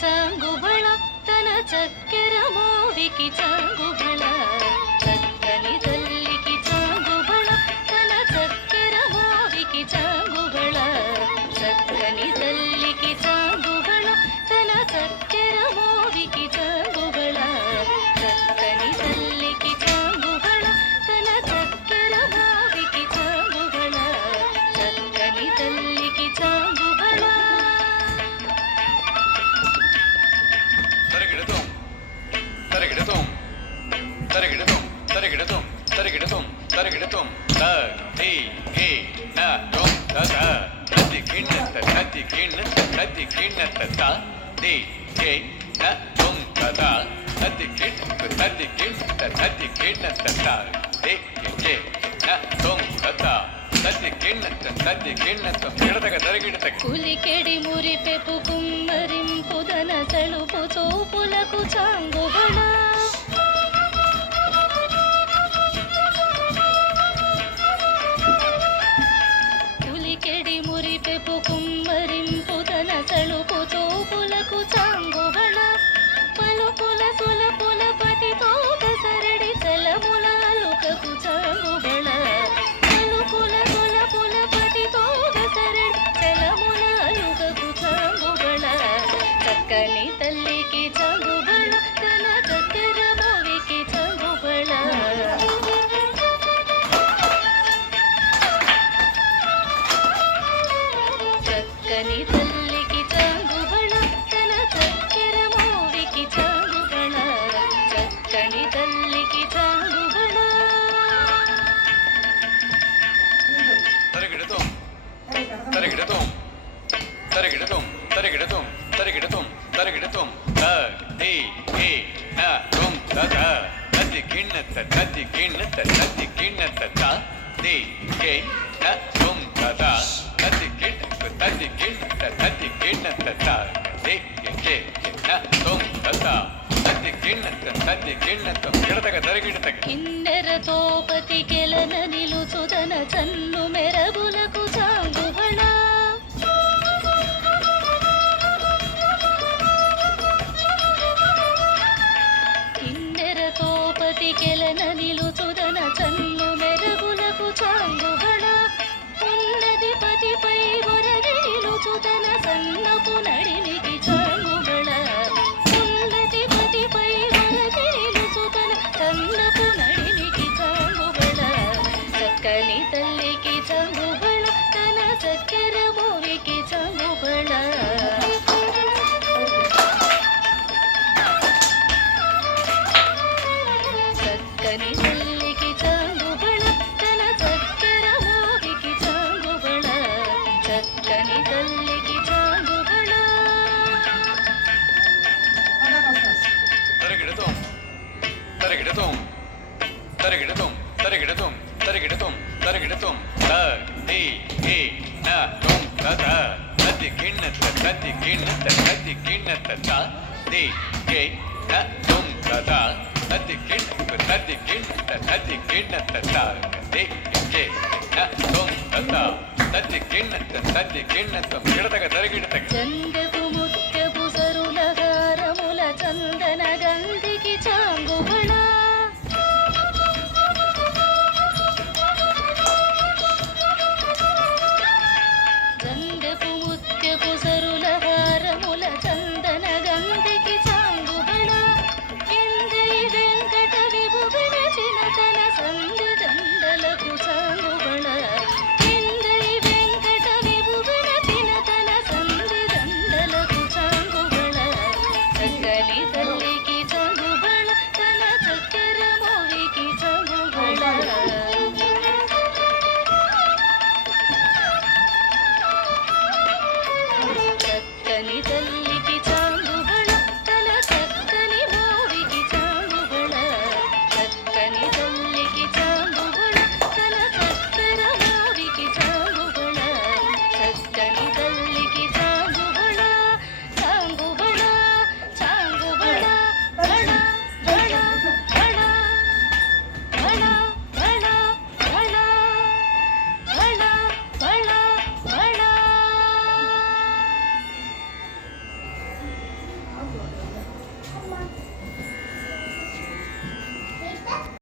చాంగుబళ తన చక్కెర మోవికి చాంగుబళ చక్కని తల్లికి చాంగుబళ తన చక్కెర మోవికి చాంగుబళ చక్కని తల్లికి చాంగుబళ తన చక్కెర మోవికి చాంగుబళ చక్కని తల్లికి చాంగుబళ తన చక్కెర మోవికి చాంగుబళ చక్కని తల్లికి చాంగుబళ పులికెడి మురిపెపు కుమ్మరింపు దన సలుపు చూపులకు చాంగుబళ పులికెడి మురిపెపు కుమ్మరింపు దన సలుపు చూపులకు చాంగుబళ పలుపుల సులపుల పతితోక సరడి చలముల అలుకకు చాంగుబళ పలుపుల సులపుల పతితోక సరడి చలముల అలుకకు చాంగుబళ చక్కని తల్లికి చాంగుబళ తన చక్కెర మోవికి చాంగుబళ చక్కని తల్లికి చాంగుబళ తన చక్కెర మోవికి చాంగుబళ చక్కని తల్లికి చాంగుబళ కిన్నెరతో పతికెలన నిలుచుదన చన్ను మెరబులకు చాంగుబళ కిన్నెరతో పతికెలన నిలుచుదన చన్ను మెరబులకు చాంగుబళ ఉన్నది పతిపై ఒరగి నిలుచుదన సన్నపు నడిమికి చాంగుబళ ఉన్నది పతిపై ఒరగి నిలుచుదన సన్నపు నడిమికి చాంగుబళ చక్కని తల్లికి చాంగుబళ తన చక్కెర మోవికి చాంగుబళ చక్కని తల్లికి చాంగుబళ తన చక్కెర మోవికి చాంగుబళ చక్కని తల్లికి చాంగుబళ చందపు ముత్యపు సరుల హారముల చందన గంధి